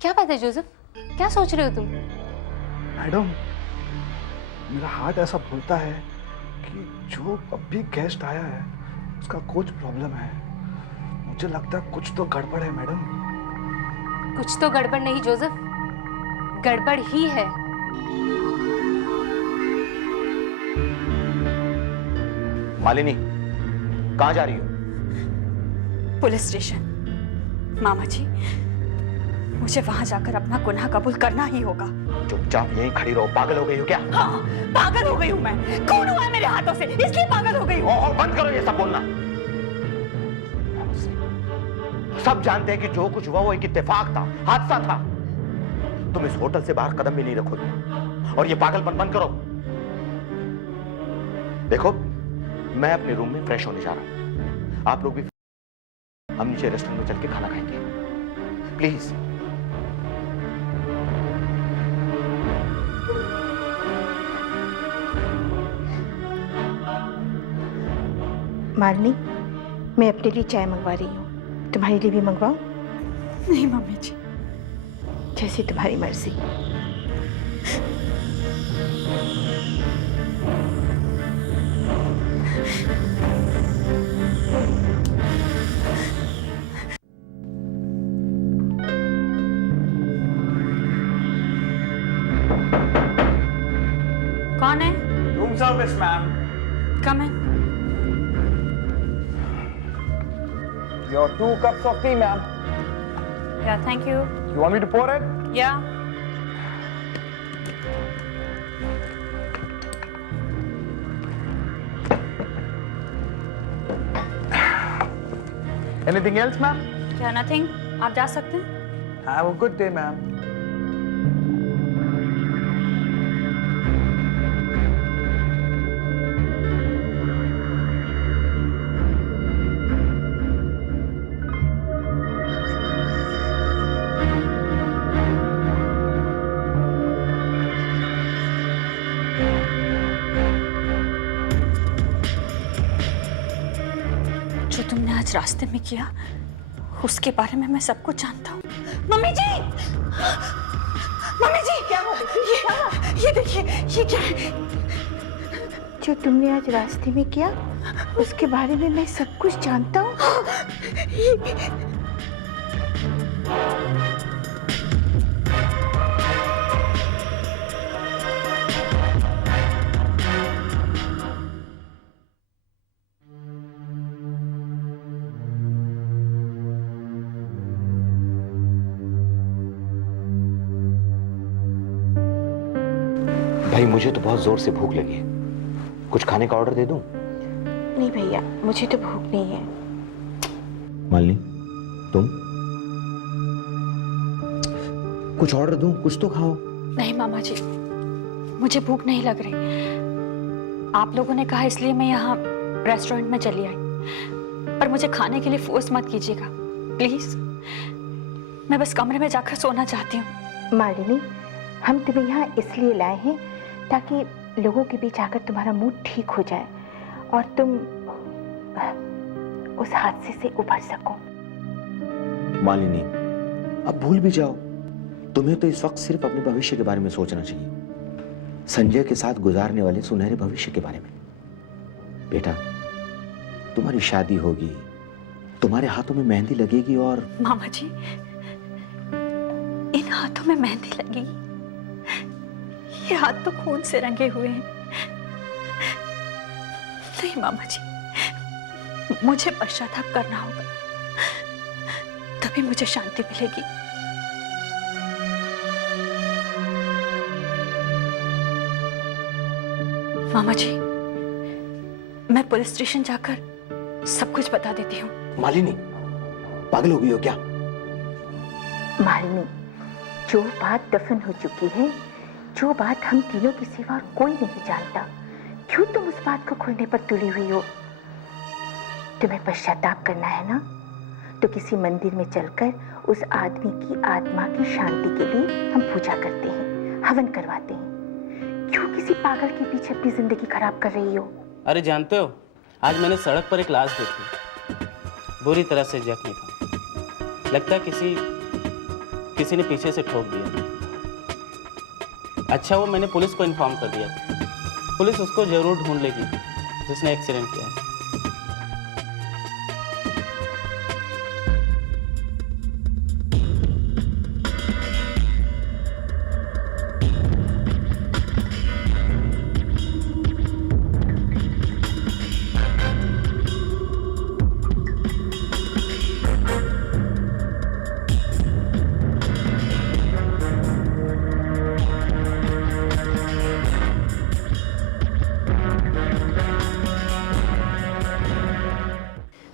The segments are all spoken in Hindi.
क्या बात है जोसेफ, क्या सोच रहे हो तुम? मैडम, मेरा हार्ट ऐसा बोलता है कि जो अभी गेस्ट आया है उसका कुछ प्रॉब्लम है। मुझे लगता है कुछ तो गड़बड़ है मैडम। कुछ तो गड़बड़ नहीं जोसेफ, गड़बड़ ही है। मालिनी, कहाँ जा रही हो? Police station. मामा जी, मुझे वहां जाकर अपना गुनाह कबूल करना ही होगा। चुपचाप यहीं खड़ी रहो। पागल हो गई हो क्या? हाँ, पागल हो गई हूँ मैं। खून हुआ है मेरे हाथों से, इसलिए पागल हो गई हूँ। ओह, बंद करो ये सब बोलना। सब जानते हैं कि जो कुछ हुआ वो एक इत्तेफाक था, हादसा था। तुम इस होटल से बाहर कदम भी नहीं रखोगे और ये पागलपन बंद करो। देखो, मैं अपने रूम में फ्रेश होने जा रहा हूं। आप लोग भी, हम नीचे रेस्टोरेंट में चल के खाना खाएंगे, प्लीज। मालिनी, मैं अपने लिए चाय मंगवा रही हूँ, तुम्हारे लिए भी मंगवाऊं? नहीं मम्मी जी, जैसी तुम्हारी मर्जी। कौन है? Room service ma'am. कम है। Your 2 cups of tea, ma'am. या thank you. You want me to pour it? या Anything else, ma'am? क्या नथिंग, आप जा सकते हैं। Have a good day, ma'am. जो तुमने आज रास्ते में किया, उसके बारे में मैं सब कुछ जानता हूँ। मम्मी जी, मम्मी जी, क्या हो? ये देखिए, ये क्या है? जो तुमने आज रास्ते में किया उसके बारे में मैं सब कुछ जानता हूँ। भाई, मुझे तो बहुत जोर से भूख लगी है, कुछ खाने का ऑर्डर दे दूं? नहीं भैया, मुझे तो भूख नहीं है। मालिनी, तुम? कुछ ऑर्डर दूं? कुछ तो खाओ। नहीं मामा जी, मुझे भूख नहीं लग रही। आप लोगों ने कहा इसलिए मैं यहाँ रेस्टोरेंट में चली आई, पर मुझे खाने के लिए फोर्स मत कीजिएगा प्लीज। मैं बस कमरे में जाकर सोना चाहती हूँ। मालिनी, हम तुम्हें यहाँ इसलिए लाए हैं ताकि लोगों के बीच आकर तुम्हारा मूड ठीक हो जाए और तुम उस हादसे से उबर सको। मालिनी, अब भूल भी जाओ। तुम्हें तो इस वक्त सिर्फ अपने भविष्य के बारे में सोचना चाहिए, संजय के साथ गुजारने वाले सुनहरे भविष्य के बारे में। बेटा, तुम्हारी शादी होगी, तुम्हारे हाथों में मेहंदी लगेगी और मामा जी, इन हाथों में मेहंदी लगी, ये हाथ तो खून से रंगे हुए हैं। नहीं मामा जी, मुझे पश्चाताप करना होगा, तभी मुझे शांति मिलेगी। मामा जी, मैं पुलिस स्टेशन जाकर सब कुछ बता देती हूँ। मालिनी, पागल हो गई हो क्या? मालिनी, जो बात दफन हो चुकी है, जो बात हम तीनों के सिवा और कोई नहीं जानता, क्यों तुम उस बात को खोलने पर तुली हुई हो? तुम्हें पश्चाताप करना है ना, तो किसी मंदिर में चलकर उस आदमी की आत्मा की शांति के लिए हम पूजा करते हैं, हवन करवाते हैं। क्यों किसी पागल के पीछे अपनी जिंदगी खराब कर रही हो? अरे जानते हो, आज मैंने सड़क पर एक लाश देखी, बुरी तरह से जख्मी था। लगता है किसी किसी ने पीछे से ठोक दिया। अच्छा वो मैंने पुलिस को इन्फॉर्म कर दिया। पुलिस उसको जरूर ढूंढ लेगी जिसने एक्सीडेंट किया है।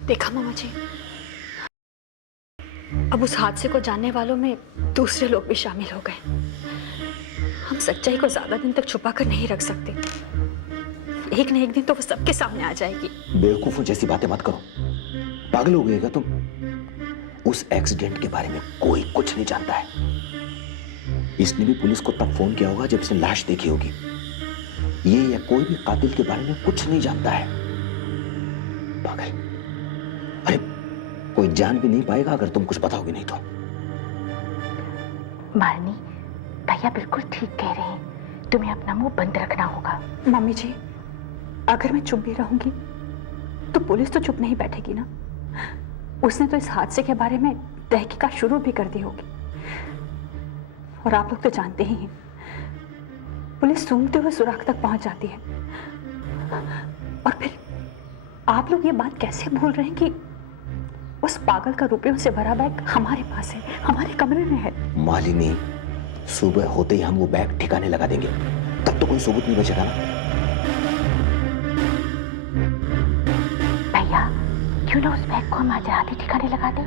देखा मामा जी, अब उस हादसे को जानने वालों में दूसरे लोग भी शामिल हो गए। हम सच्चाई को ज्यादा दिन तक छुपा कर नहीं रख सकते। एक न एक दिन तो वो सबके सामने आ जाएगी। बेवकूफों जैसी बातें मत करो, पागल हो गए क्या तुम? उस एक्सीडेंट के बारे में कोई कुछ नहीं जानता है। इसने भी पुलिस को तब फोन किया होगा जब इसने लाश देखी होगी। ये या कोई भी कातिल के बारे में कुछ नहीं जानता है। पागल। अरे कोई जान भी नहीं पाएगा अगर तुम कुछ बताओगे नहीं तो। मालिनी, भैया बिल्कुल ठीक कह रहे हैं। तुम्हें अपना मुंह बंद रखना होगा। मम्मी जी, अगर मैं चुप भी रहूंगी तो पुलिस तो चुप नहीं बैठेगी ना। उसने तो इस हादसे के बारे में तहकीकात शुरू भी कर दी होगी। और आप लोग तो जानते ही हैं, पुलिस सूंघते हुए सुराग तक पहुंच जाती है। और फिर आप लोग ये बात कैसे भूल रहे हैं कि उस पागल का रुपयों से भरा बैग हमारे पास है, हमारे कमरे में है। मालिनी, सुबह होते ही हम वो बैग ठिकाने लगा देंगे, तब तो कोई सबूत नहीं बचेगा ना। भैया, क्यों ना उस बैग को हम आज रात ही ठिकाने लगा दें?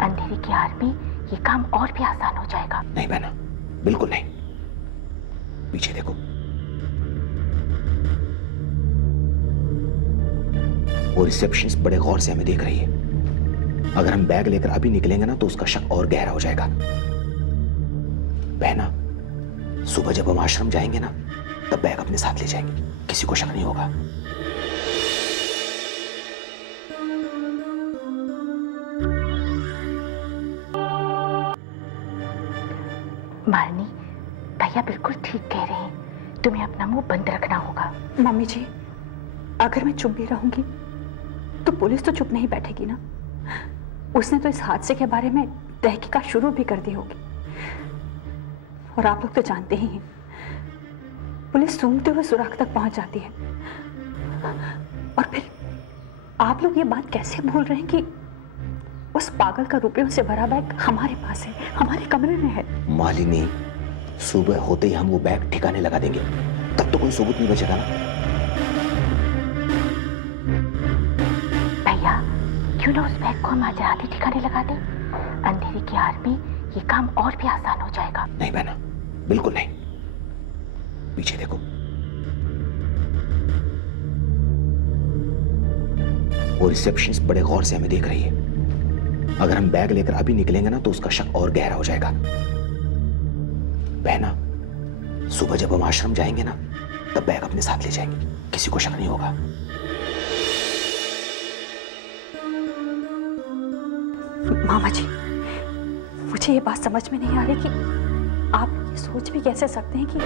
अंधेरे की आड़ में ये काम और भी आसान हो जाएगा। नहीं बहना, बिल्कुल नहीं। पीछे देखो, वो रिसेप्शनिस्ट बड़े गौर से हमें देख रही है। अगर हम बैग लेकर अभी निकलेंगे ना तो उसका शक और गहरा हो जाएगा। बहना, सुबह जब हम आश्रम जाएंगे ना तब बैग अपने साथ ले जाएंगे, किसी को शक नहीं होगा। मालिनी, भैया बिल्कुल ठीक कह रहे हैं। तुम्हें अपना मुंह बंद रखना होगा। मम्मी जी, अगर मैं चुप भी रहूंगी तो पुलिस तो चुप नहीं बैठेगी ना। उसने तो इस हादसे के बारे में तहकीकात शुरू भी कर दी होगी। और आप लोग तो जानते ही हैं, पुलिस सूंघते हुए सुराग तक पहुंच जाती है। और फिर आप लोग ये बात कैसे भूल रहे हैं कि उस पागल का रुपयों से भरा बैग हमारे पास है, हमारे कमरे में है। मालिनी, सुबह होते ही हम वो बैग ठिकाने लगा देंगे, तब तो कोई सबूत नहीं बचेगा ना। भैया, क्यों ना उस बैग को हम आज रात ही ठिकाने लगा दें? अंधेरे की आड़ में ये काम और भी आसान हो जाएगा। नहीं बहना, बिल्कुल नहीं। पीछे देखो, वो रिसेप्शनिस्ट बड़े गौर से हमें देख रही है। अगर हम बैग लेकर अभी निकलेंगे ना तो उसका शक और गहरा हो जाएगा। बहना, सुबह जब हम आश्रम जाएंगे ना तब बैग अपने साथ ले जाएंगे, किसी को शक नहीं होगा। मामा जी, मुझे ये बात समझ में नहीं आ रही कि आप ये सोच भी कैसे सकते हैं कि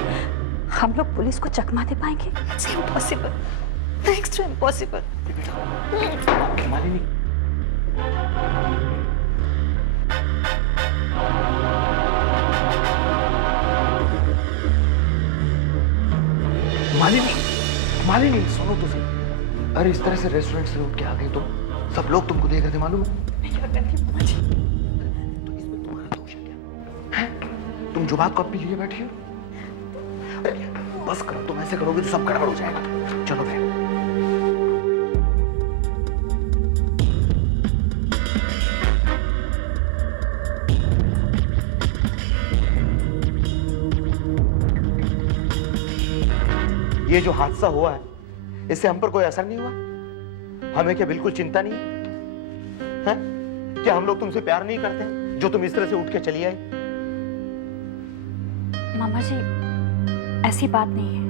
हम लोग पुलिस को चकमा दे पाएंगे। It's impossible. Next to impossible. Malini, Malini, Malini सुनो तो सही। अरे इस तरह से रेस्टोरेंट से उठ के आ गई तो सब लोग तुमको देख रहे थे, मालूम है? क्या करती मामा जी? तो इसमें तुम्हारा दोष है क्या? हैं? तुम जो बात को अपनी लिए बैठी हो। अरे बस करो, तुम ऐसे करोगे तो सब गड़बड़ हो जाएगा। चलो फिर। ये जो हादसा हुआ है इससे हम पर कोई असर नहीं हुआ? हमें क्या बिल्कुल चिंता नहीं है? क्या हम लोग तुमसे प्यार नहीं करते जो तुम इस तरह से उठ के चली आई? मामा जी, ऐसी बात नहीं है।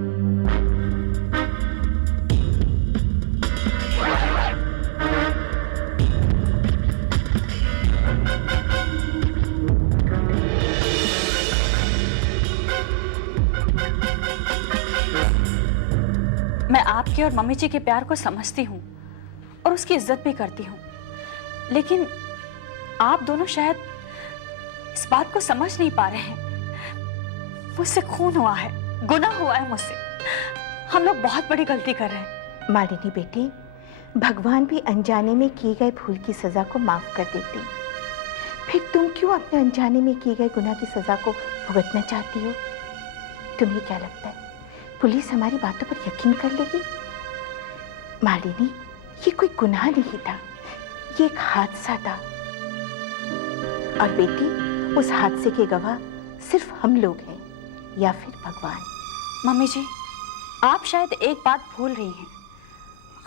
आपके और मम्मी जी के प्यार को समझती हूँ और उसकी इज्जत भी करती हूँ, लेकिन आप दोनों शायद इस बात को समझ नहीं पा रहे हैं। मुझसे खून हुआ है, गुनाह हुआ है मुझसे। हम लोग बहुत बड़ी गलती कर रहे हैं। मालिनी बेटी, भगवान भी अनजाने में किए गए भूल की सजा को माफ कर देते। फिर तुम क्यों अपने अनजाने में किए गए गुनाह की सजा को भुगतना चाहती हो? तुम्हें क्या लगता है पुलिस हमारी बातों पर यकीन कर लेगी? मालिनी, ये कोई गुनाह नहीं था, ये एक हादसा था। और बेटी, उस हादसे के गवाह सिर्फ हम लोग हैं या फिर भगवान। मम्मी जी, आप शायद एक बात भूल रही हैं।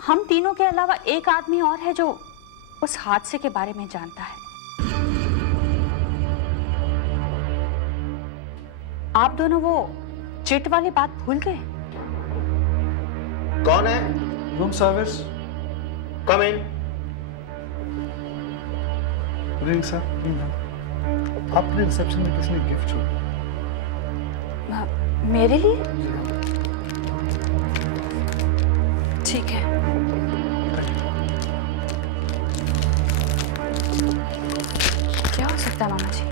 हम तीनों के अलावा एक आदमी और है जो उस हादसे के बारे में जानता है। आप दोनों वो चिट वाली बात भूल गए? कौन है? Room service. Come in. Ring sir. आपने रिसेप्शन में किसने गिफ्ट छोड़ा? मेरे लिए? ठीक है। क्या हो सकता है मामा जी?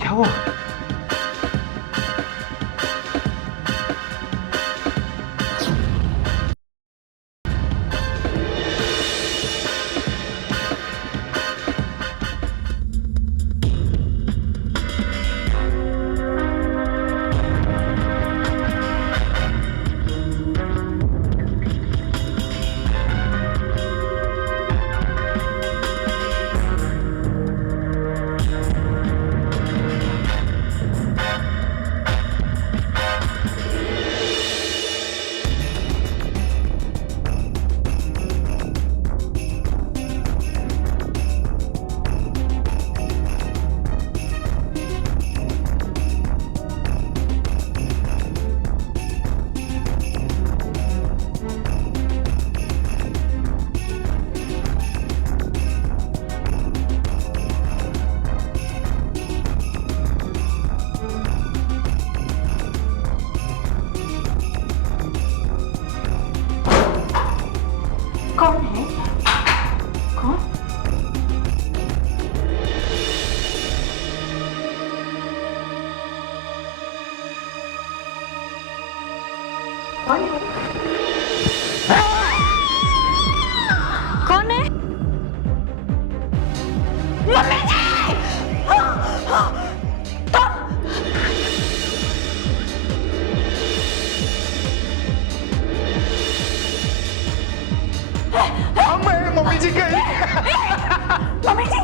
क्या हुआ? कौन है? कौन? कौन है? कौन है? मम्मी जी! मम्मी जी गई। Mummy ji!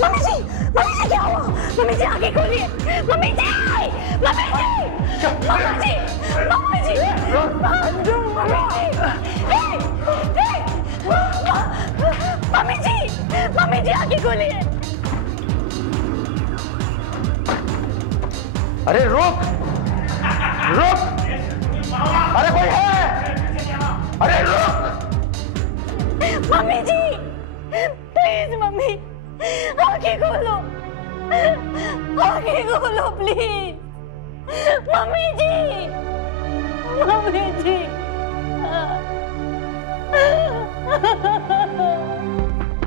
Mummy ji! Mummy जी क्या हुआ? मम्मी जी आगे खोलिए! Mummy ji! Mummy ji! Mummy ji! Mummy ji! Mummy ji! Mummy जी आगे खोलिए! अरे रुक! रुक! अरे कोई है? अरे रुक! Mummy ji! प्लीज मम्मी, आंखें खोलो! आंखें खोलो please! Mummy ji! Mummy ji!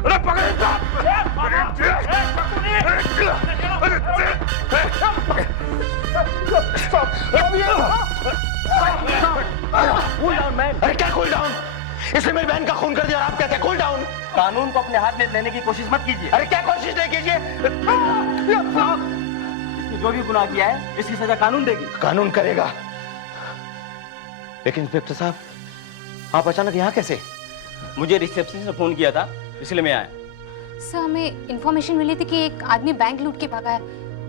अरे पकड़ अरे क्या कूल डाउन? इसने मेरी बहन का खून कर दिया और आप कहते हैं कूल डाउन? कानून को अपने हाथ में लेने की कोशिश मत कीजिए। अरे क्या कोशिश नहीं कीजिए? इसने जो भी गुनाह किया है इसकी सजा कानून देगी। कानून करेगा, लेकिन इंस्पेक्टर साहब आप अचानक यहाँ कैसे? मुझे रिसेप्शन से फोन किया था इसलिए मैं आया। सर हमें इंफॉर्मेशन मिली थी कि एक आदमी बैंक लूट के भागा है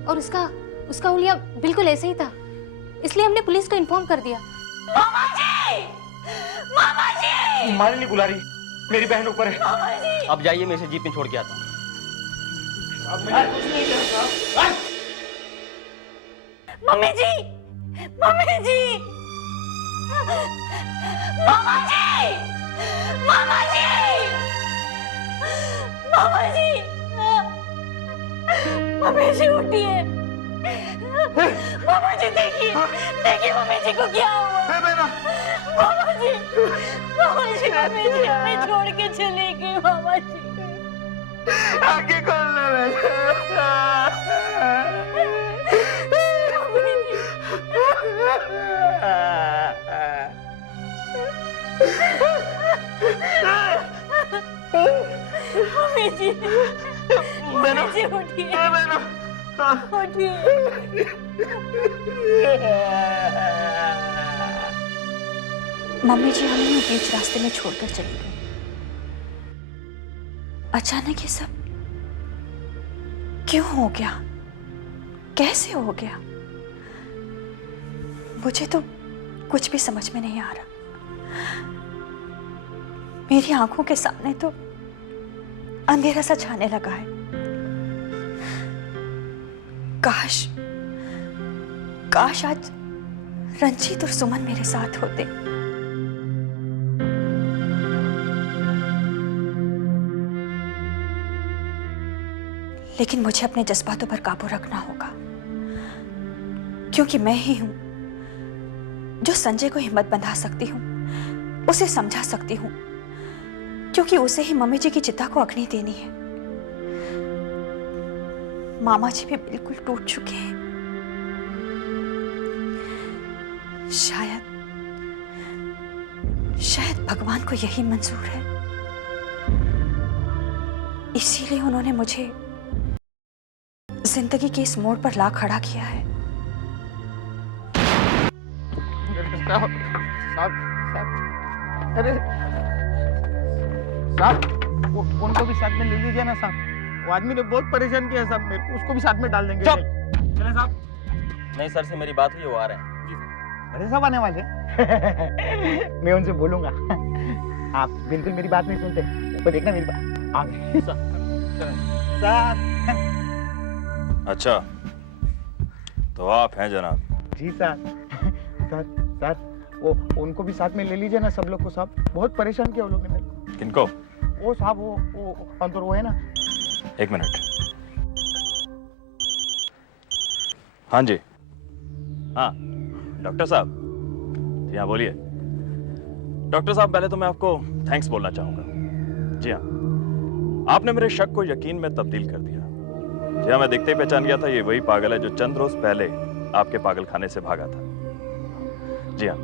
और उसका हुलिया बिल्कुल ऐसे ही था, इसलिए हमने पुलिस को इन्फॉर्म कर दिया। मालिनी बुला रही, मेरी बहन ऊपर है। अब जाइए, मैं इसे जीप में छोड़ के आता हूँ। मम्मी जी, मम्मी जी, मामा जी, मामा जी, मामा जी, मम्मी जी उठिए, मामा जी देखिए, देखिए मम्मी जी को क्या हुआ। मामा जी, मम्मी जी हमें छोड़ के चले गए। मामा जी आगे खोल ले मम्मी जी, मम्मी जी उठिए, उठिए। मम्मी जी हमें यूं बीच रास्ते में छोड़कर चली गई। अचानक ये सब क्यों हो गया, कैसे हो गया, मुझे तो कुछ भी समझ में नहीं आ रहा। मेरी आंखों के सामने तो अंधेरा सा छाने लगा है। काश काश आज रंजीत और सुमन मेरे साथ होते। लेकिन मुझे अपने जज्बातों पर काबू रखना होगा, क्योंकि मैं ही हूं जो संजय को हिम्मत बंधा सकती हूं, उसे समझा सकती हूं, क्योंकि उसे ही मम्मी जी की चिता को अग्नि देनी है। मामा जी भी बिल्कुल टूट चुके हैं। शायद भगवान को यही मंजूर है, इसीलिए उन्होंने मुझे जिंदगी के इस मोड़ पर ला खड़ा किया है। साहब, अरे साहब, उनको भी साथ में ले लीजिए ना साहब। वो आदमी ने बहुत परेशान किया साहब मेरे को, उसको भी साथ में डाल देंगे। चुप! चले साहब। नहीं सर से मेरी बात हुई, वो आ रहे हैं। बड़े साहब आने वाले मैं उनसे बोलूंगा। आप बिल्कुल मेरी बात नहीं सुनते, वो देखना मेरी बात। आ गए सर। अच्छा, तो आप हैं जनाब? जी सर। सर वो उनको भी साथ में ले लीजिए ना, सब लोग को साहब। बहुत परेशान किया वो लोग ने मेरे को। किनको? वो साहब वो अंदर वो है ना। एक मिनट। हाँ जी, हाँ डॉक्टर साहब। जी हाँ बोलिए। डॉक्टर साहब पहले तो मैं आपको थैंक्स बोलना चाहूंगा। जी हाँ, आपने मेरे शक को यकीन में तब्दील कर दिया। जी हाँ, मैं देखते ही पहचान गया था ये वही पागल है जो चंद रोज पहले आपके पागल खाने से भागा था। जी हाँ,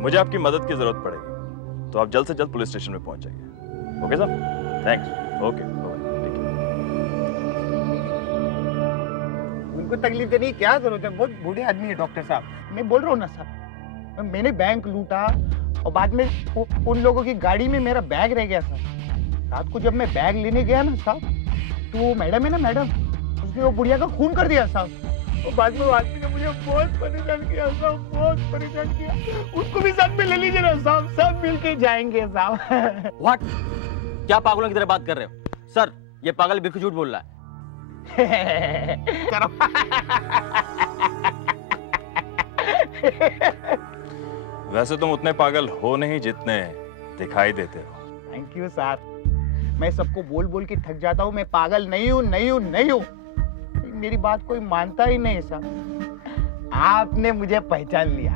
मुझे आपकी मदद की जरूरत पड़ेगी तो आप जल्द से जल्द पुलिस स्टेशन में पहुंच जाइए। ओके साहब, थैंक्स। ओके, उनको तकलीफ देने की क्या जरूरत है, बहुत बूढ़े आदमी है डॉक्टर साहब। मैं बोल रहा हूँ ना साहब, मैंने बैंक लूटा और बाद में उन लोगों की गाड़ी में मेरा बैग रह गया साहब। रात को जब मैं बैग लेने गया ना साहब, तो वो मैडम है ना मैडम, उसने वो बुढ़िया का खून कर दिया साहब। और बाद में वो आदमी ने मुझे बहुत परेशान किया साहब, बहुत परेशान किया। उसको भी साथ में ले लीजिए ना साहब, सब मिलके जाएंगे साहब। व्हाट? क्या पागलों की तरह बात कर रहे हो? सर ये पागल बिल्कुल झूठ बोल रहा है। वैसे तुम उतने पागल हो नहीं जितने दिखाई देते हो। Thank you sir. मैं सबको बोल बोल के थक जाता हूँ, मैं पागल नहीं हूँ, नहीं हूँ, नहीं हूँ। मेरी बात कोई मानता ही नहीं सर। आपने मुझे पहचान लिया।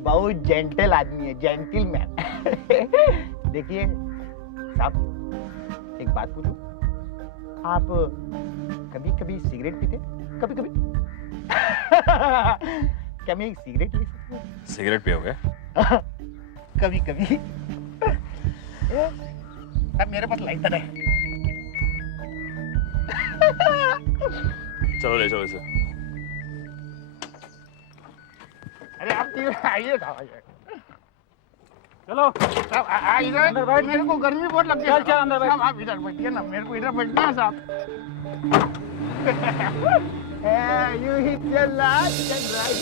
बहुत जेंटल आदमी है, जेंटलमैन। देखिए साहब, एक बात पूछूं, आप कभी कभी सिगरेट पीते? कभी कभी? क्या मैं एक सिगरेट ले सकता हूँ? सिगरेट पियोगे? कभी कभी। अब मेरे पास लाइटर है। चलो ले चलो इसे। अरे आप आइए साहब, आइए। चलो इधर अंदर बैठ। मेरे को गर्मी बहुत लगती है चल, चल, अंदर बैठ। साहब, आप इधर बैठिए ना, मेरे को इधर बैठना है साहब। यूं ही चला चल रहा है।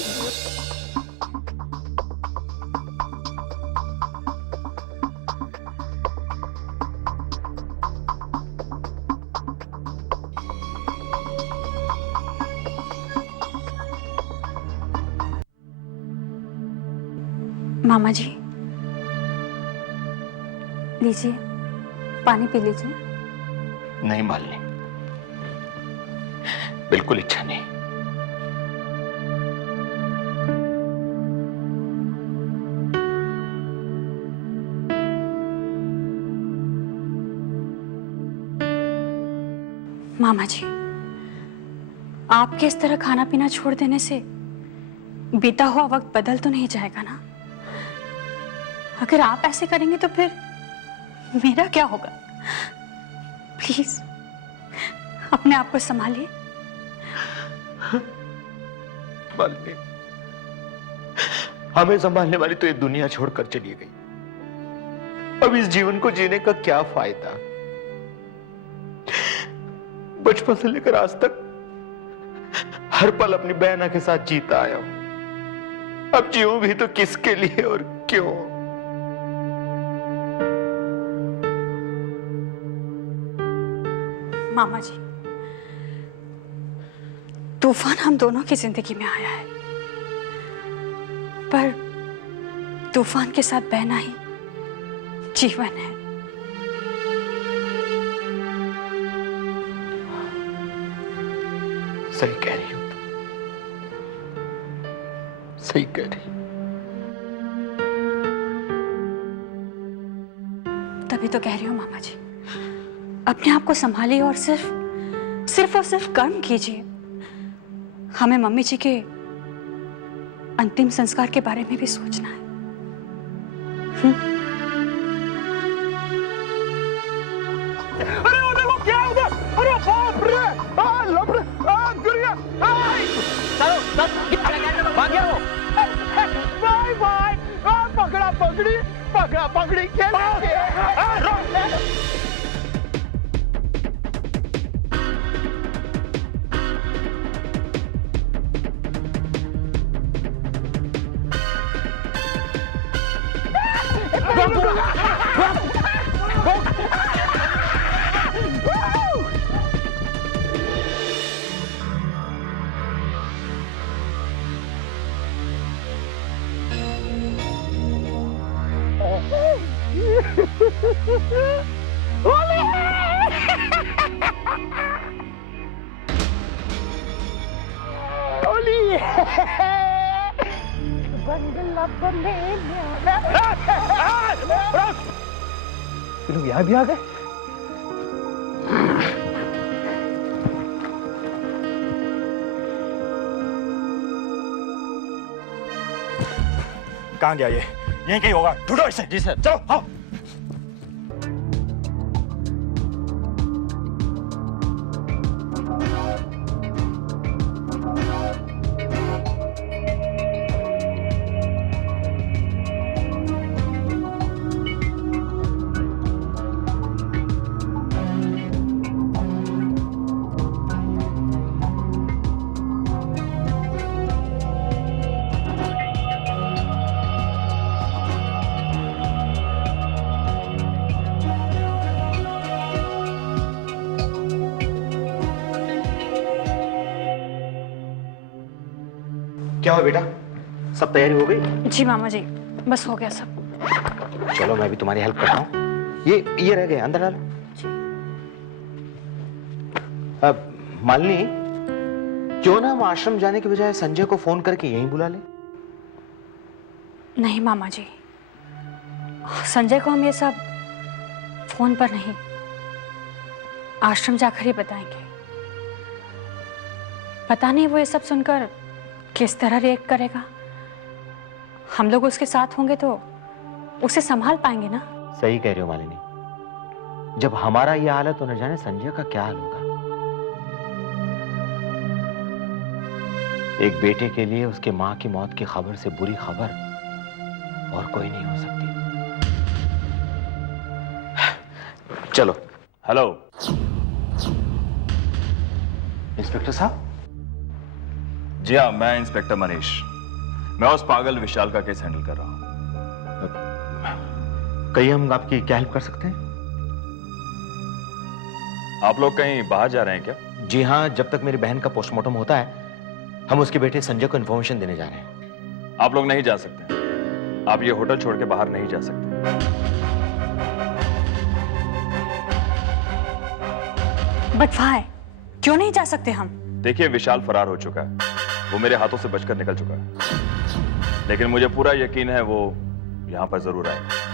मामा जी, लीजिए, पानी पी लीजिए। नहीं मालिनी, बिल्कुल इच्छा नहीं। मामा जी, आपके इस तरह खाना पीना छोड़ देने से बीता हुआ वक्त बदल तो नहीं जाएगा ना? अगर आप ऐसे करेंगे तो फिर मेरा क्या होगा? प्लीज अपने आप को संभालिए। मालिनी, हमें संभालने वाली तो ये दुनिया छोड़कर चली गई। अब इस जीवन को जीने का क्या फायदा? बचपन से लेकर आज तक हर पल अपनी बहना के साथ जीता आया हूं। अब जीऊं भी तो किसके लिए और क्यों? मामा जी, तूफान हम दोनों की जिंदगी में आया है, पर तूफान के साथ बहना ही जीवन है। सही कह रही हो तुम, सही कह रही हो। तभी तो कह रही हूँ मामा जी, अपने आप को संभालिए और सिर्फ और सिर्फ कर्म कीजिए। हमें मम्मी जी के अंतिम संस्कार के बारे में भी सोचना है। अरे वो देखो क्या है उधर, अरे बाप रे, लप रे, गिर गया, चलो भाग गया वो, बाय बाय, पकड़ा पकड़ी क्या लोग यहाँ भी आ गए। कहाँ गया ये? यहीं कहीं होगा, ढूंढो इसे। जी सर। चलो आओ। क्या हुआ बेटा, सब तैयारी हो गई? जी मामा जी, बस हो गया सब। चलो मैं भी तुम्हारी हेल्प करता हूँ। ये रह गए, अंदर डालो। अब मालिनी, क्यों ना हम आश्रम जाने के बजाय संजय को फोन करके यहीं बुला ले? नहीं मामा जी, संजय को हम ये सब फोन पर नहीं, आश्रम जाकर ही बताएंगे। पता नहीं वो ये सब सुनकर किस तरह रिएक्ट करेगा। हम लोग उसके साथ होंगे तो उसे संभाल पाएंगे ना। सही कह रहे हो मालिनी, जब हमारा ये हाल है तो न जाने संजय का क्या हाल होगा। एक बेटे के लिए उसके मां की मौत की खबर से बुरी खबर और कोई नहीं हो सकती। चलो। हेलो इंस्पेक्टर साहब। जी हाँ, मैं इंस्पेक्टर मनीष। मैं उस पागल विशाल का केस हैंडल कर रहा हूं। कहीं हम आपकी क्या हेल्प कर सकते हैं? आप लोग कहीं बाहर जा रहे हैं क्या? जी हाँ, जब तक मेरी बहन का पोस्टमार्टम होता है हम उसके बेटे संजय को इन्फॉर्मेशन देने जा रहे हैं। आप लोग नहीं जा सकते। आप ये होटल छोड़ के बाहर नहीं जा सकते। But why? क्यों नहीं जा सकते हम? देखिए, विशाल फरार हो चुका है। वो मेरे हाथों से बचकर निकल चुका है, लेकिन मुझे पूरा यकीन है वो यहां पर जरूर आएगा।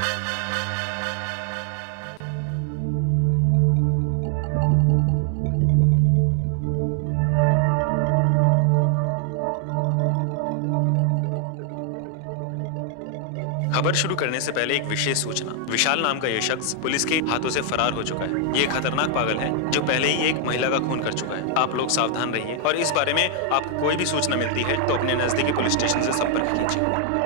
खबर शुरू करने से पहले एक विशेष सूचना। विशाल नाम का यह शख्स पुलिस के हाथों से फरार हो चुका है। ये खतरनाक पागल है जो पहले ही एक महिला का खून कर चुका है। आप लोग सावधान रहिए और इस बारे में आपको कोई भी सूचना मिलती है तो अपने नजदीकी पुलिस स्टेशन से संपर्क कीजिए।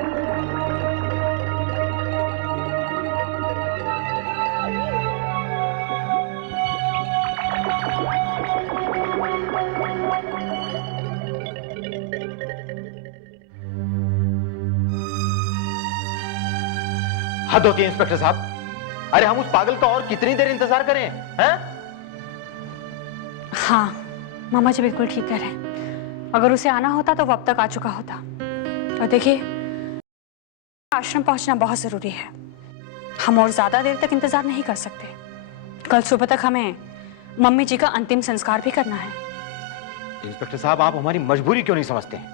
हद होती है इंस्पेक्टर साहब। अरे हम उस पागल का और कितनी देर इंतजार करें हैं? हाँ, मामा जी बिल्कुल ठीक कह रहे हैं। अगर उसे आना होता तो वो अब तक आ चुका होता। और देखिए, आश्रम पहुंचना बहुत जरूरी है। हम और ज्यादा देर तक इंतजार नहीं कर सकते। कल सुबह तक हमें मम्मी जी का अंतिम संस्कार भी करना है। इंस्पेक्टर साहब, आप हमारी मजबूरी क्यों नहीं समझते हैं?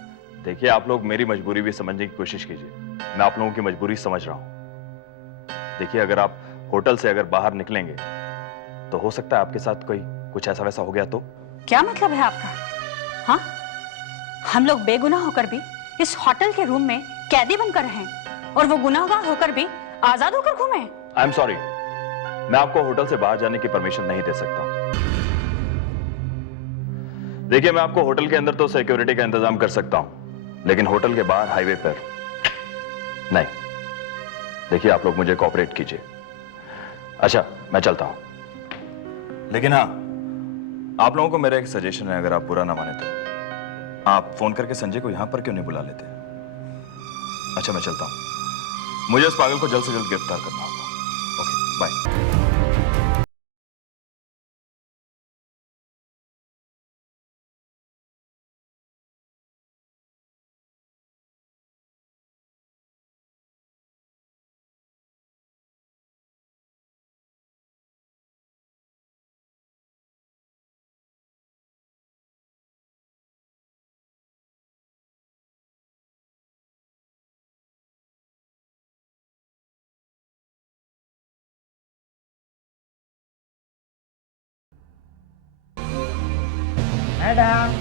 देखिए, आप लोग मेरी मजबूरी भी समझने की कोशिश कीजिए। मैं आप लोगों की मजबूरी समझ रहा हूं। देखिए, अगर आप होटल से अगर बाहर निकलेंगे तो हो सकता है आपके साथ कोई कुछ ऐसा वैसा हो गया तो। क्या मतलब है आपका? हाँ, हम लोग बेगुनाह होकर भी इस होटल के रूम में कैदी बनकर हैं और वो गुनाहगार होकर भी आजाद होकर घूमे। आई एम सॉरी, मैं आपको होटल से बाहर जाने की परमिशन नहीं दे सकता। देखिए, मैं आपको होटल के अंदर तो सिक्योरिटी का इंतजाम कर सकता हूं, लेकिन होटल के बाहर हाईवे पर नहीं। देखिए, आप लोग मुझे कोऑपरेट कीजिए। अच्छा, मैं चलता हूं। लेकिन हाँ, आप लोगों को मेरा एक सजेशन है, अगर आप बुरा ना माने तो आप फोन करके संजय को यहां पर क्यों नहीं बुला लेते? अच्छा, मैं चलता हूं। मुझे उस पागल को जल्द से जल्द गिरफ्तार करना होगा। Okay, bye. मैडम,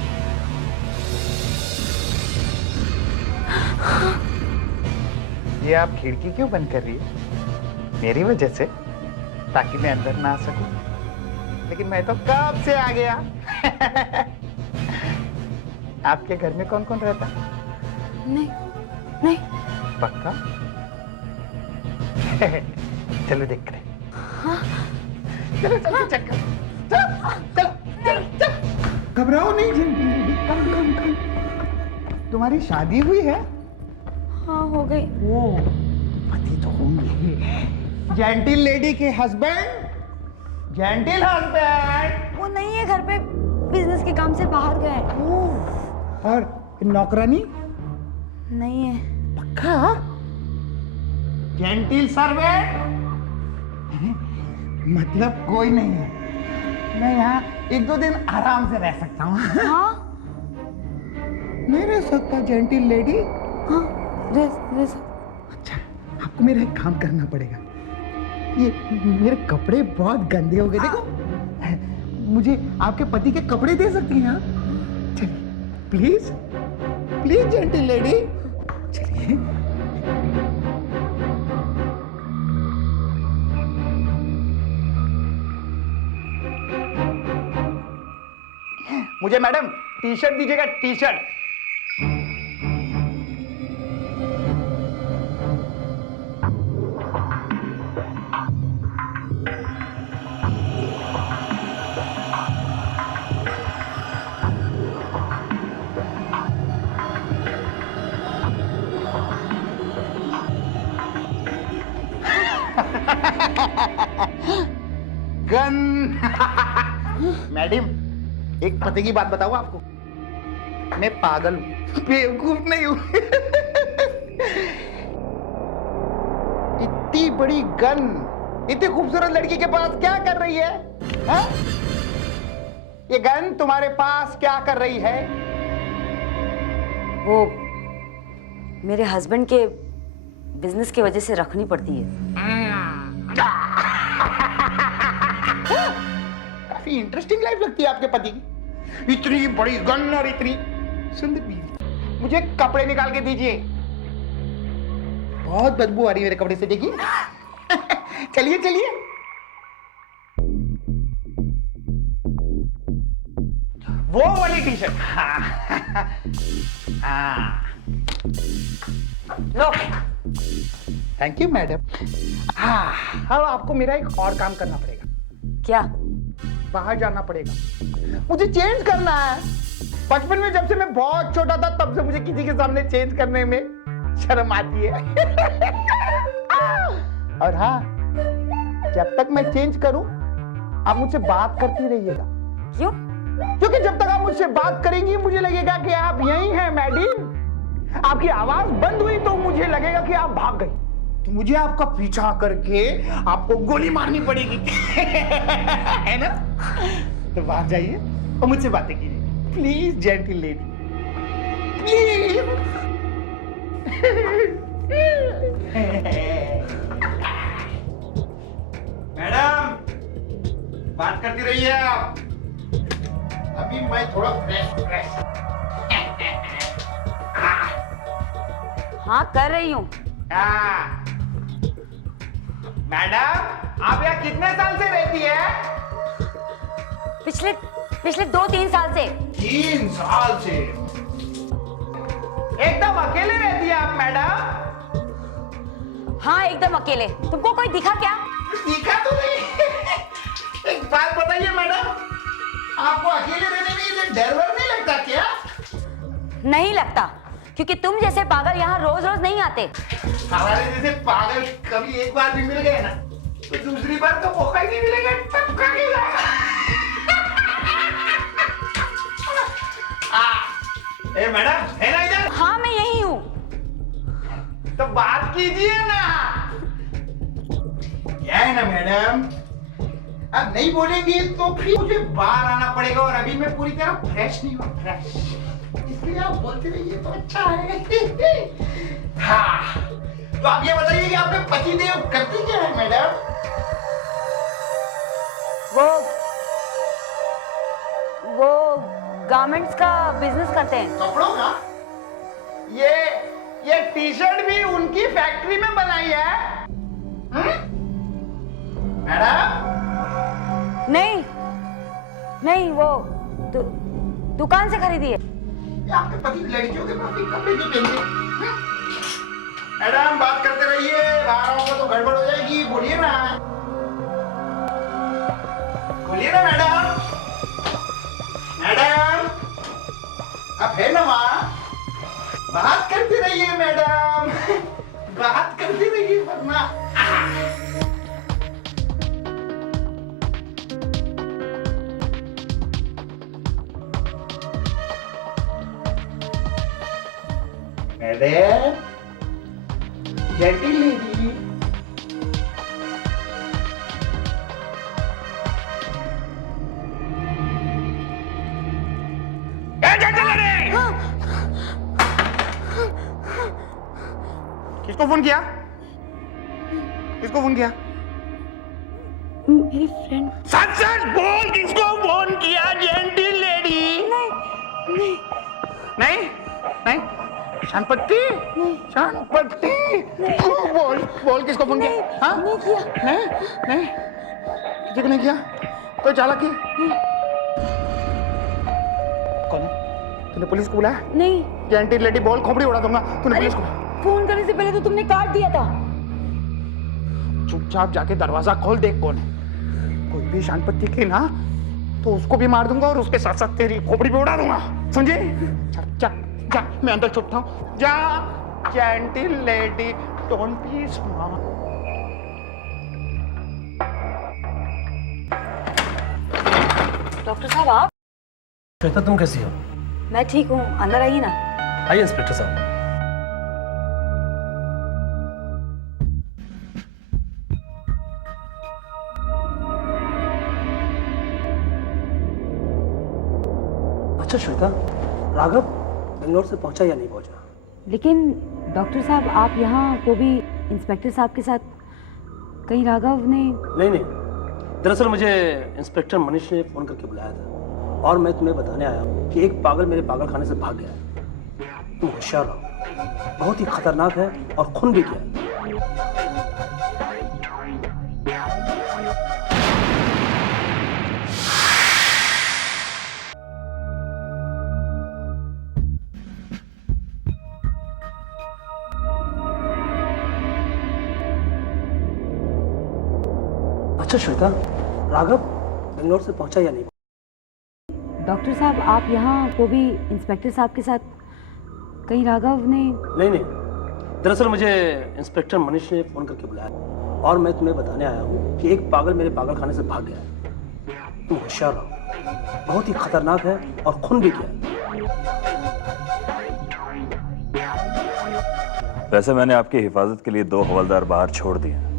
ये आप खिड़की क्यों बंद कर रही है? मेरी वजह से, ताकि मैं अंदर ना आ सकूं। लेकिन मैं तो कब से आ गया। आपके घर में कौन कौन रहता? नहीं, नहीं। पक्का? चलो देख रहे। चलो चलो चक्कर। चलो चलो चलो चलो। घबराओ नहीं जेंटिल लेडी, कम कम कम। तुम्हारी शादी हुई है? हाँ, हो गई। ओ, पति तो होंगे। जेंटिल लेडी के हस्बैंड, जेंटिल हस्बैंड। वो नहीं है घर पे, बिजनेस के काम से बाहर गए। और नौकरानी? नहीं है। पक्का? Gentle servant? मतलब कोई नहीं है। मैं यहाँ एक दो दिन आराम से रह सकता हूँ। हाँ? नहीं रह सकता जेंटिल लेडी? हाँ, अच्छा, आपको मेरा एक काम करना पड़ेगा। ये मेरे कपड़े बहुत गंदे हो गए, देखो। मुझे आपके पति के कपड़े दे सकती हैं आप? चलिए प्लीज प्लीज जेंटिल लेडी, चलिए। मुझे मैडम टी शर्ट दीजिएगा, टी शर्ट। मैडम, एक पते की बात बताऊं आपको, मैं पागल हूं, बेवकूफ नहीं हूं। इतनी बड़ी गन इतनी खूबसूरत लड़की के पास क्या कर रही है? हा? ये गन तुम्हारे पास क्या कर रही है? वो मेरे हस्बैंड के बिजनेस की वजह से रखनी पड़ती है। काफी इंटरेस्टिंग लाइफ लगती है आपके पति की। इतनी बड़ी गन और इतनी सुंदर बीवी। मुझे कपड़े निकाल के दीजिए, बहुत बदबू आ रही है मेरे कपड़े से, देखिए। चलिए चलिए। वो वाली T shirt. Low. Thank you madam. अब आपको मेरा एक और काम करना पड़ेगा। क्या? बाहर जाना पड़ेगा, मुझे चेंज करना है। बचपन में जब से मैं बहुत छोटा था तब से मुझे किसी के सामने चेंज करने में शर्म आती है। और हाँ, जब तक मैं चेंज करूं आप मुझसे बात करती रहिएगा। क्यों? क्योंकि जब तक आप मुझसे बात करेंगी मुझे लगेगा कि आप यहीं हैं मैडम। आपकी आवाज बंद हुई तो मुझे लगेगा कि आप भाग गई, तो मुझे आपका पीछा करके आपको गोली मारनी पड़ेगी। है ना? तो बाहर जाइए और मुझसे बातें कीजिए please gentle lady, please. Madam, बात करती रहिए आप, अभी मैं थोड़ा फ्रेश। हाँ कर रही हूँ। मैडम, आप यहाँ कितने साल से रहती है? पिछले 2-3 साल से। 3 साल से? एकदम अकेले रहती है आप मैडम? हाँ एकदम अकेले। तुमको कोई दिखा क्या? दिखा तो नहीं। एक बात बताइए मैडम, आपको अकेले रहने में ये डर वर नहीं लगता क्या? नहीं लगता, क्योंकि तुम जैसे पागल यहाँ रोज रोज नहीं आते। हमारे जैसे पागल कभी एक बार भी मिल गए ना तो दूसरी बार तो मौका ही नहीं मिलेगा, टपका के जाएगा। ए मैडम, है ना इधर? हाँ मैं यही हूँ। तो बात कीजिए ना। क्या है ना मैडम, अब नहीं बोलेंगे तो फिर मुझे बाहर आना पड़ेगा और अभी मैं पूरी तरह फ्रेश नहीं हूँ, फ्रेश। इसलिए आप बोलते रहिए तो अच्छा है। हाँ, तो आप ये बताइए कि आपके पतिदेव करते क्या है मैडम? वो गारमेंट्स का बिजनेस करते हैं। कपड़ों का? ये टी शर्ट भी उनकी फैक्ट्री में बनाई है? मैडम? नहीं वो दुकान से खरीदी है। आपके पति लड़कियों के पास कपड़े क्यों पहनते? मैडम बात करते रहिए, बाहर आओगे तो गड़बड़ हो जाएगी। बोलिए ना, बोलिए ना मैडम। मैडम, आप है ना वहाँ? बात करते रहिए मैडम, बात करते रहिए वरना। मैडम, जेंटल लेडी, किसको फोन किया? किसको फोन किया? मेरी फ्रेंड। सच सच बोल, किसको फोन किया? Gentle lady. नहीं नहीं नहीं, शांतपट्टी, शांतपट्टी। बोल किसको फोन किया? हाँ? नहीं किया। नहीं किसी को नहीं किया? कोई चालाकी? कौन? तूने पुलिस को बुलाया? नहीं। जेंटल लेडी बोल, खोपड़ी उड़ा दूंगा। तूने पुलिस को? फोन करने से पहले तो तुमने काट दिया था। चुपचाप जाके दरवाजा खोल, देख कौन है। कोई भी शांतपट्टी की ना तो उसको भी मार दूंगा और उसके साथ साथ तेरी खोपड़ी पे उड़ा दूंगा, समझे? जा, मैं अंदर छुपता हूँ। जा, gentle lady, don't be smart. Doctor साहब आप? श्वेता तुम कैसी हो? मैं ठीक हूँ, अंदर आइए ना। आइए इंस्पेक्टर साहब। अच्छा श्वेता, राघव बेंगलोर से पहुंचा या नहीं पहुंचा? लेकिन डॉक्टर साहब आप यहाँ वो भी इंस्पेक्टर साहब के साथ, कहीं राघव ने? नहीं, दरअसल मुझे इंस्पेक्टर मनीष ने फोन करके बुलाया था और मैं तुम्हें बताने आया हूँ कि एक पागल मेरे पागल खाने से भाग गया है। तुम होशियार रहो, बहुत ही खतरनाक है और खून भी किया है। अच्छा श्वेता, राघव बेंगलोर से पहुंचा या नहीं? डॉक्टर साहब आप यहाँ वो भी इंस्पेक्टर साहब के साथ, कहीं राघव ने? नहीं, दरअसल मुझे इंस्पेक्टर मनीष ने फोन करके बुलाया और मैं तुम्हें बताने आया हूँ कि एक पागल मेरे पागल खाने से भाग गया है। तुम होशियार रहो, बहुत ही खतरनाक है और खून भी किया है। वैसे मैंने आपकी हिफाजत के लिए 2 हवलदार बाहर छोड़ दिए हैं,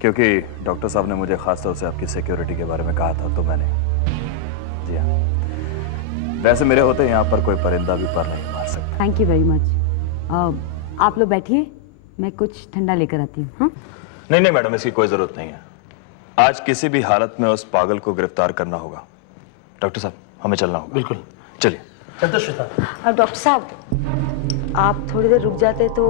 क्योंकि डॉक्टर साहब ने मुझे खास तौर से आपकी सिक्योरिटी के बारे में कहा था, तो मैंने। जी हाँ, वैसे मेरे होते यहाँ पर कोई परिंदा भी पर नहीं मार सकता। Thank you very much. आप लोग बैठिए, मैं कुछ ठंडा लेकर आती हूँ। हाँ? नहीं मैडम, इसकी कोई जरूरत नहीं है। आज किसी भी हालत में उस पागल को गिरफ्तार करना होगा। डॉक्टर साहब हमें चलना होगा। बिल्कुल, चलिए। चलते श्वेता। डॉक्टर साहब आप थोड़ी देर रुक जाते तो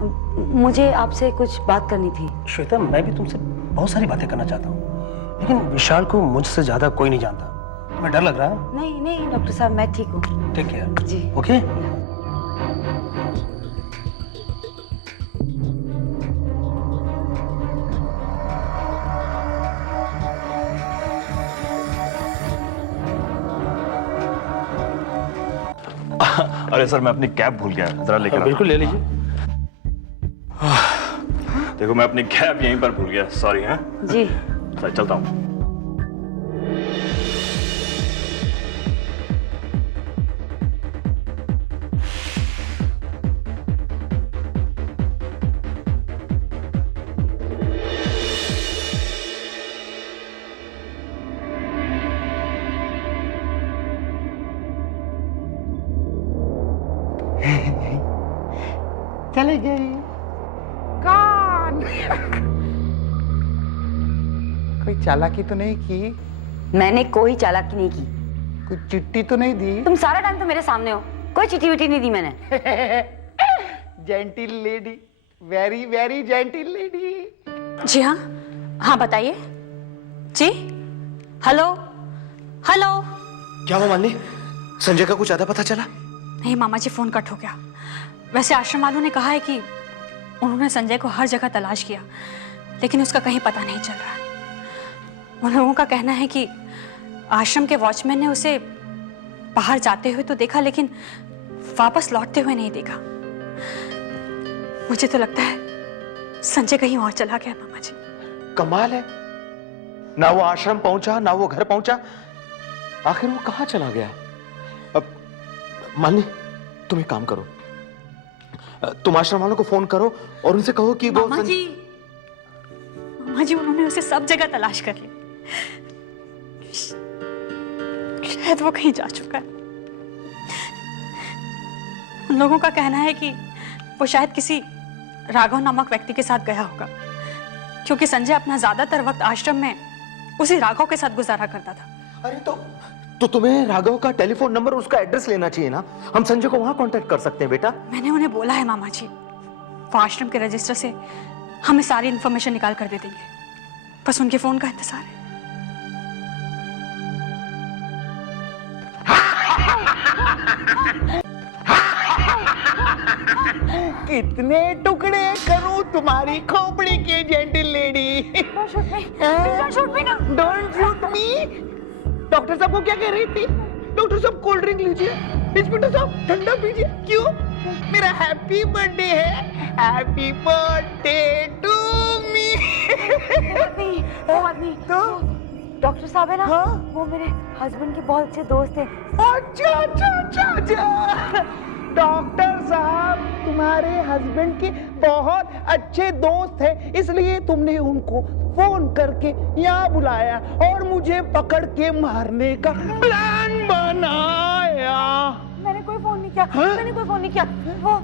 मुझे आपसे कुछ बात करनी थी। श्वेता, मैं भी तुमसे बहुत सारी बातें करना चाहता हूँ, लेकिन विशाल को मुझसे ज्यादा कोई नहीं जानता। तुम्हें डर लग रहा है? नहीं डॉक्टर साहब, मैं ठीक हूँ। Take care. जी। ओके। अरे सर, मैं अपनी कैब भूल गया, जरा लेकर। बिल्कुल ले लीजिए। देखो मैं अपनी कैब यहीं पर भूल गया, सॉरी। हैं जी। चलता हूँ। चले गए कान। कोई चालाकी तो नहीं की? मैंने कोई चालाकी नहीं की। कोई चिट्ठी तो नहीं दी? तुम सारा टाइम तो मेरे सामने हो, कोई चिट्ठी विट्ठी नहीं दी मैंने। Gentle lady, very very gentle lady. जी हाँ, हाँ बताइए। जी, हेलो। क्या हुआ माननी? संजय का कुछ ज्यादा पता चला? नहीं मामा जी, फोन कट हो गया। वैसे आश्रम वालों ने कहा है कि उन्होंने संजय को हर जगह तलाश किया, लेकिन उसका कहीं पता नहीं चल रहा है। उन लोगों का कहना है कि आश्रम के वॉचमैन ने उसे बाहर जाते हुए तो देखा, लेकिन वापस लौटते हुए नहीं देखा। मुझे तो लगता है संजय कहीं और चला गया मामा जी। कमाल है, ना वो आश्रम पहुंचा ना वो घर पहुंचा, आखिर वो कहां चला गया? अब मानी, तुम एक काम करो, तुम आश्रम वालों को फोन करो और उनसे कहो कि वो मामा जी उन्होंने उसे सब जगह तलाश कर लिया। शायद वो कहीं जा चुका है। उन लोगों का कहना है कि वो शायद किसी राघव नामक व्यक्ति के साथ गया होगा, क्योंकि संजय अपना ज्यादातर वक्त आश्रम में उसी राघव के साथ गुजारा करता था। अरे तो तुम्हें राघव का टेलीफोन नंबर, उसका एड्रेस लेना चाहिए ना। हम संजय को वहां कांटेक्ट कर सकते हैं बेटा। मैंने उन्हें बोला है मामा जी, वो आश्रम के रजिस्टर से हमें सारी इंफॉर्मेशन निकाल कर दे देंगे। बस उनके फोन का इंतजार है। कितने टुकड़े करूं तुम्हारी खोपड़ी के gentle lady. Don't shoot me. Doctor साहब को क्या कह रही थी? डॉक्टर साहब कोल्ड ड्रिंक लीजिए, इंस्पेक्टर साहब ठंडा पीजिए। क्यों? मेरा हैप्पी बर्थडे है। Happy birthday to me. तो डॉक्टर साहब है ना, हाँ? वो मेरे हस्बैंड के बहुत अच्छे दोस्त हैं। अच्छा अच्छा अच्छा अच्छा, डॉक्टर साहब तुम्हारे हस्बैंड के बहुत अच्छे दोस्त हैं, इसलिए तुमने उनको फोन करके यहाँ बुलाया और मुझे पकड़ के मारने का प्लान बनाया। मैंने कोई फोन नहीं किया। हाँ? मैंने कोई फोन नहीं किया। वो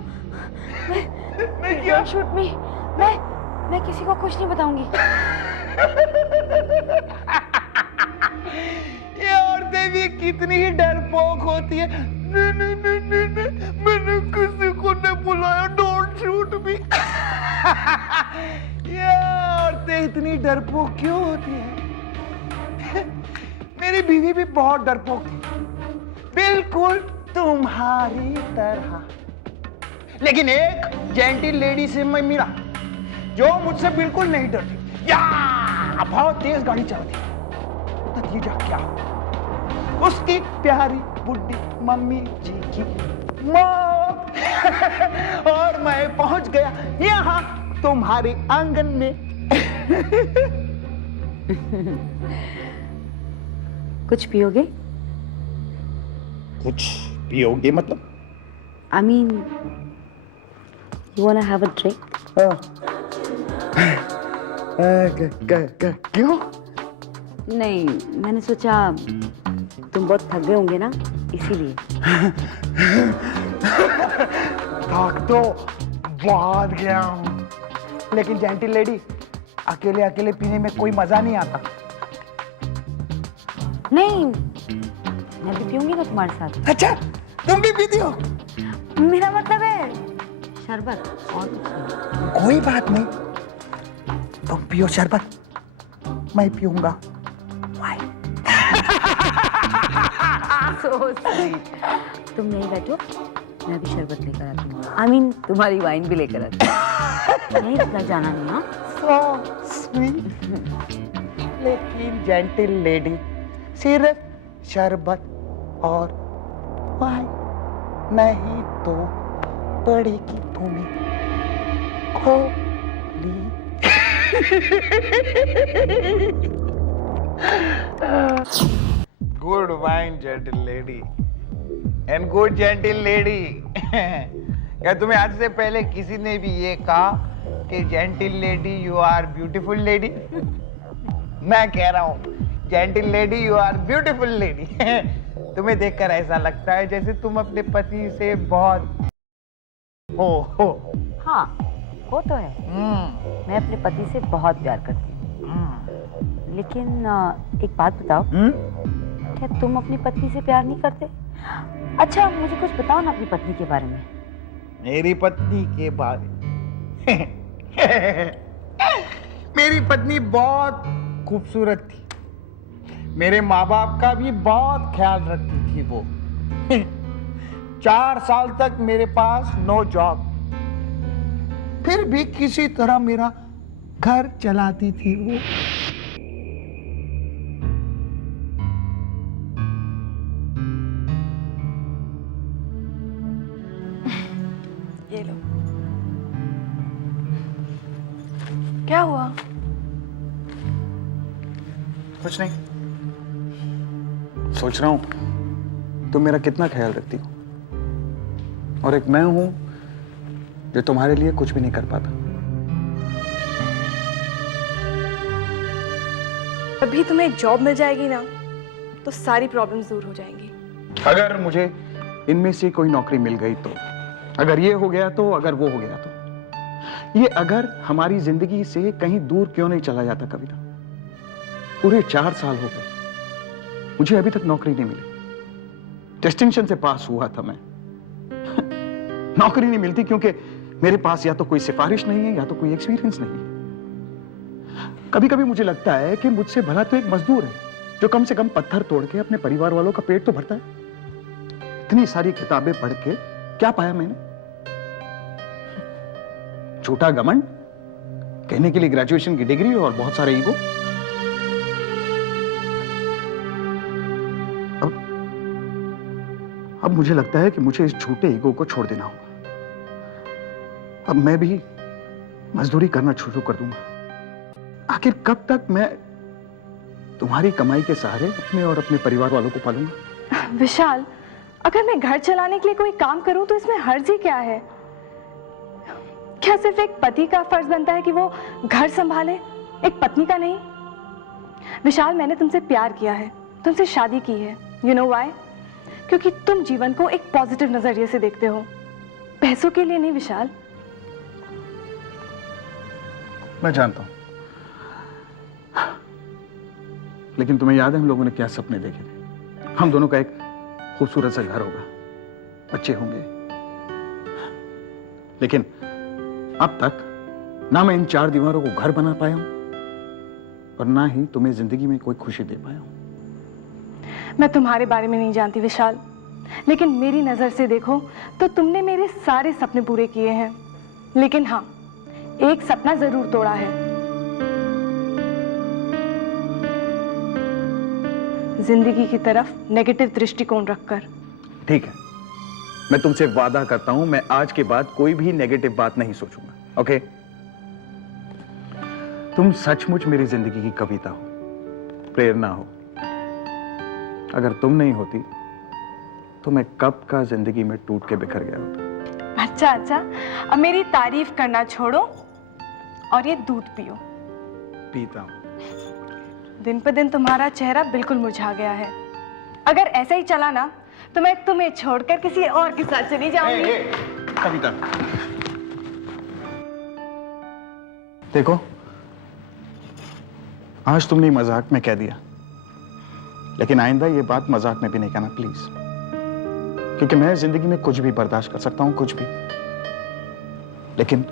मैं क्या? शूट मी। मैं किसी को कुछ नहीं बताऊंगी। ये औरतें भी कितनी ही डरपोक होती है। नहीं, मैंने किसी को नहीं बुलाया, डोंट शूट मी। ये औरतें इतनी डरपोक क्यों होती है? मेरी बीवी भी बहुत डरपोक थी, बिल्कुल तुम्हारी तरह। लेकिन एक जेंटिल लेडी से मैं मिला जो मुझसे बिल्कुल नहीं डरती, या बहुत तेज गाड़ी चलाती। नतीजा क्या हुआ? उसकी प्यारी बुड्ढी मम्मी जी की मौत। और मैं पहुंच गया यहाँ तुम्हारे आंगन में। कुछ पियोगे? कुछ पियोगे मतलब? I mean, you wanna have a drink? क्यों? नहीं, मैंने सोचा तुम बहुत थक गए होंगे ना, इसीलिए। थक तो बहुत गया हूँ, लेकिन जेंटिल लेडी अकेले अकेले पीने में कोई मजा नहीं आता। नहीं, मैं भी पीऊंगी ना तुम्हारे साथ। अच्छा, तुम भी पीती हो? मेरा मतलब है शरबत और कुछ नहीं। कोई बात नहीं, तुम पियो शरबत, मैं पीऊंगा वाइन। So sweet. तुम यहीं बैठो, मैं भी शरबत लेकर आती हूँ। I mean, तुम्हारी वाइन भी लेकर आती हूँ। नहीं इतना जाना नहीं, हाँ? So sweet. लेकिन जेंटिल लेडी सिर्फ शरबत और वाइन नहीं तो पड़ेगी तुम्हें गोली। Good wine gentle lady and good gentle lady. क्या तुम्हें आज से पहले किसी ने भी ये कहा कि gentle lady you are beautiful lady? मैं कह रहा हूँ gentle lady you are beautiful lady. तुम्हें देखकर ऐसा लगता है जैसे तुम अपने पति से बहुत हो। हाँ, वो तो है। मैं अपने पति से बहुत प्यार करती हूँ। लेकिन एक बात बताओ, क्या तुम अपनी पत्नी से प्यार नहीं करते? अच्छा, मुझे कुछ बताओ ना अपनी पत्नी के बारे में। मेरी पत्नी के बारे मेरी पत्नी बहुत खूबसूरत थी, मेरे माँ बाप का भी बहुत ख्याल रखती थी वो। 4 साल तक मेरे पास नो जॉब, फिर भी किसी तरह मेरा घर चलाती थी वो। ये लो। क्या हुआ? कुछ नहीं, सोच रहा हूं तुम मेरा कितना ख्याल रखती हो, और एक मैं हूं जो तुम्हारे लिए कुछ भी नहीं कर पाता। अभी तुम्हें जॉब मिल जाएगी ना, तो सारी प्रॉब्लम्स दूर हो जाएंगी। अगर मुझे इनमें से कोई नौकरी मिल गई तो, अगर ये हो गया तो, अगर वो हो गया तो, ये अगर हमारी जिंदगी से कहीं दूर क्यों नहीं चला जाता कविता? पूरे 4 साल हो गए, मुझे अभी तक नौकरी नहीं मिली। डिस्टिंक्शन से पास हुआ था मैं। नौकरी नहीं मिलती क्योंकि मेरे पास या तो कोई सिफारिश नहीं है या तो कोई एक्सपीरियंस नहीं है। कभी कभी मुझे लगता है कि मुझसे भला तो एक मजदूर है जो कम से कम पत्थर तोड़ के अपने परिवार वालों का पेट तो भरता है। इतनी सारी किताबें पढ़ के क्या पाया मैंने? छोटा घमंड, कहने के लिए ग्रेजुएशन की डिग्री और बहुत सारे ईगो। अब मुझे लगता है कि मुझे इस झूठे ईगो को छोड़ देना होगा। अब मैं भी मजदूरी करना शुरू कर दूंगा। आखिर कब तक मैं तुम्हारी कमाई के सहारे अपने और अपने परिवार वालों को पालूंगा। विशाल, अगर मैं घर चलाने के लिए कोई काम करूं तो इसमें हर्ज ही क्या है? क्या सिर्फ एक पति का फर्ज बनता है कि वो घर संभाले, एक पत्नी का नहीं? विशाल, मैंने तुमसे प्यार किया है, तुमसे शादी की है। You know why? क्योंकि तुम जीवन को एक पॉजिटिव नजरिए से देखते हो, पैसों के लिए नहीं विशाल। मैं जानता हूं, लेकिन तुम्हें याद है हम लोगों ने क्या सपने देखे थे? हम दोनों का एक खूबसूरत सा घर होगा, बच्चे होंगे। लेकिन अब तक ना मैं इन 4 दीवारों को घर बना पाया हूं और ना ही तुम्हें जिंदगी में कोई खुशी दे पाया हूं। मैं तुम्हारे बारे में नहीं जानती विशाल, लेकिन मेरी नजर से देखो तो तुमने मेरे सारे सपने पूरे किए हैं। लेकिन हाँ, एक सपना जरूर तोड़ा है। जिंदगी की तरफ नेगेटिव दृष्टिकोण रखकर। ठीक है, मैं तुमसे वादा करता हूं, मैं आज के बाद कोई भी नेगेटिव बात नहीं सोचूंगा। ओके? तुम सचमुच मेरी जिंदगी की कविता हो, प्रेरणा हो। अगर तुम नहीं होती तो मैं कब का जिंदगी में टूट के बिखर गया होता। अच्छा अच्छा, अब मेरी तारीफ करना छोड़ो और ये दूध पियो। पीता हूं। दिन पे दिन तुम्हारा चेहरा बिल्कुल मुरझा गया है। अगर ऐसा ही चला ना तो मैं तुम्हें छोड़कर किसी और के साथ चली जाऊंगी। कविता, देखो, आज तुमने मजाक में कह दिया, लेकिन आइंदा ये बात मजाक में भी नहीं कहना प्लीज, क्योंकि मैं जिंदगी में कुछ भी बर्दाश्त कर सकता हूं, कुछ भी। लेकिन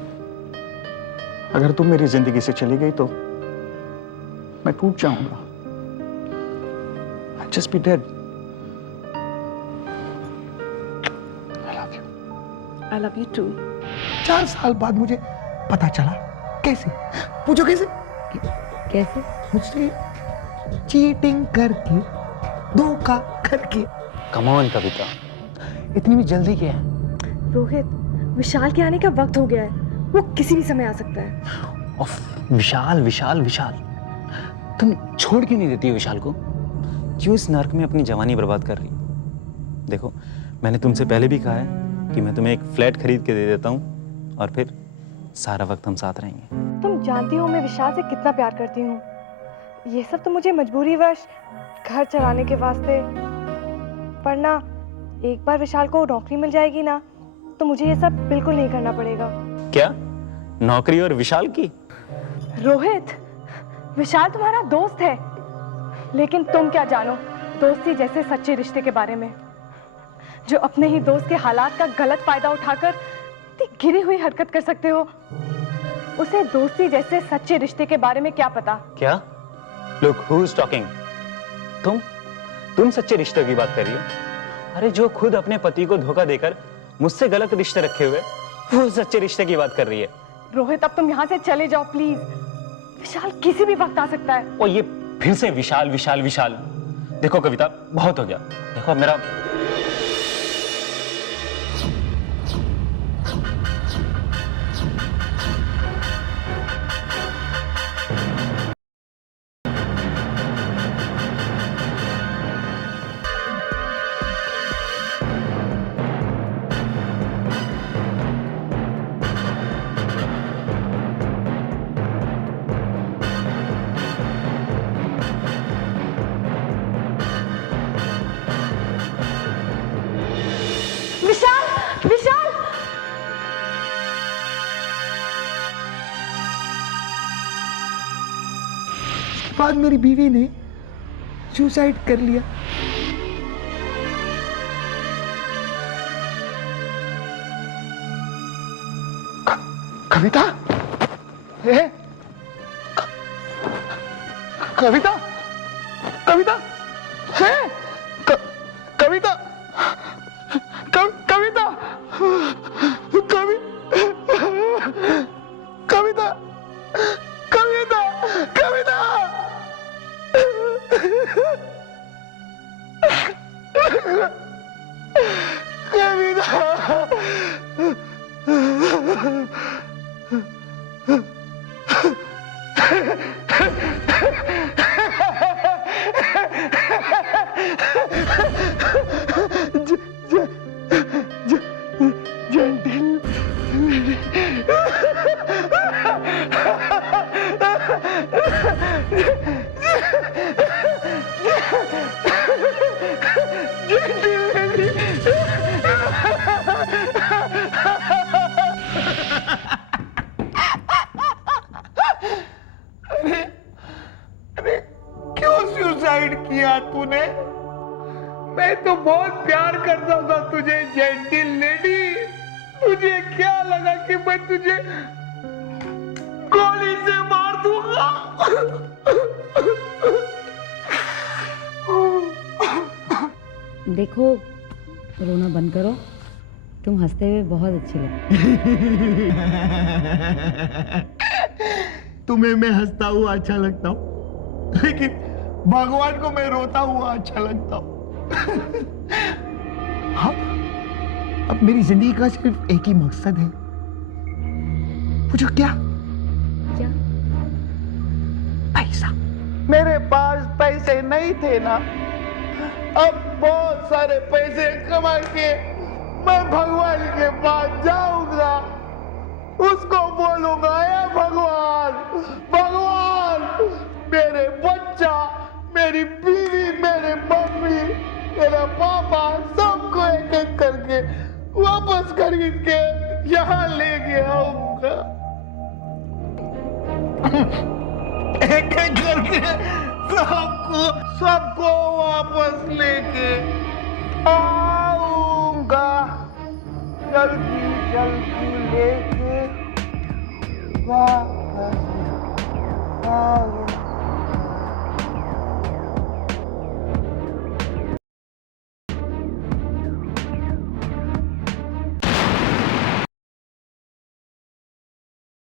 अगर तुम मेरी जिंदगी से चली गई तो मैं टूट जाऊंगा। I'll just be dead. I love you. I love you too. 4 साल बाद मुझे पता चला। कैसे? पूछो कैसे? कैसे? मुझसे चीटिंग करके, धोखा करके। कम ऑन कविता, इतनी भी जल्दी क्या है? रोहित, विशाल के आने का वक्त हो गया है, वो किसी भी समय आ सकता है। ऑफ, विशाल विशाल विशाल, तुम छोड़ क्यों नहीं देती हो विशाल को? क्यों इस नर्क में अपनी जवानी बर्बाद कर रही? देखो, मैंने तुमसे पहले भी कहा है कि मैं तुम्हें एक फ्लैट खरीद के दे देता हूँ और फिर सारा वक्त हम साथ रहेंगे। तुम जानती हो मैं विशाल से कितना प्यार करती हूँ। ये सब तो मुझे मजबूरीवश घर चलाने के वास्ते, वरना एक बार विशाल को नौकरी मिल जाएगी ना तो मुझे ये सब बिल्कुल नहीं करना पड़ेगा। क्या नौकरी और विशाल की? रोहित, विशाल तुम्हारा दोस्त है, लेकिन तुम क्या जानो दोस्ती जैसे सच्चे रिश्ते के बारे में, जो अपने ही दोस्त के हालात का गलत फायदा उठाकर इतनी गिरी हुई हरकत कर सकते हो। उसे दोस्ती जैसे सच्चे रिश्ते के बारे में क्या पता? क्या? Look, who is talking? तुम सच्चे रिश्ते की बात कर रही हो? अरे जो खुद अपने पति को धोखा देकर मुझसे गलत रिश्ते रखे हुए, वो सच्चे रिश्ते की बात कर रही है। रोहित, अब तुम यहाँ से चले जाओ प्लीज। विशाल किसी भी वक्त आ सकता है। और ये फिर से विशाल विशाल विशाल। देखो कविता, बहुत हो गया। देखो मेरा विशाल, विशाल! उसके बाद मेरी बीवी ने सुसाइड कर लिया। कविता? कविता? कविता? है? कविता? कविता? कविता? कविता? कविता? कविता? करता था तुझे जेंटिल लेडी। तुझे क्या लगा कि मैं तुझे गोली से मार दूंगा? देखो, रोना बंद करो। तुम हंसते हुए बहुत अच्छे लगते। तुम्हें मैं हंसता हुआ अच्छा लगता हूँ, लेकिन भगवान को मैं रोता हुआ अच्छा लगता हूँ। हाँ, अब मेरी जिंदगी का सिर्फ एक ही मकसद है। पूछो क्या? क्या? पैसा। मेरे पास पैसे नहीं थे ना, अब बहुत सारे पैसे कमा के मैं भगवान के पास जाऊंगा, उसको बोलूंगा, हे भगवान, भगवान, मेरे बच्चा, मेरी बीवी, मेरे मम्मी, मेरा पापा, सबको एक एक करके वापस खरीद के यहाँ लेके आऊंगा। एक एक करके सबको वापस लेके आऊंगा, जल्दी जल्दी लेके वापस आऊंगा।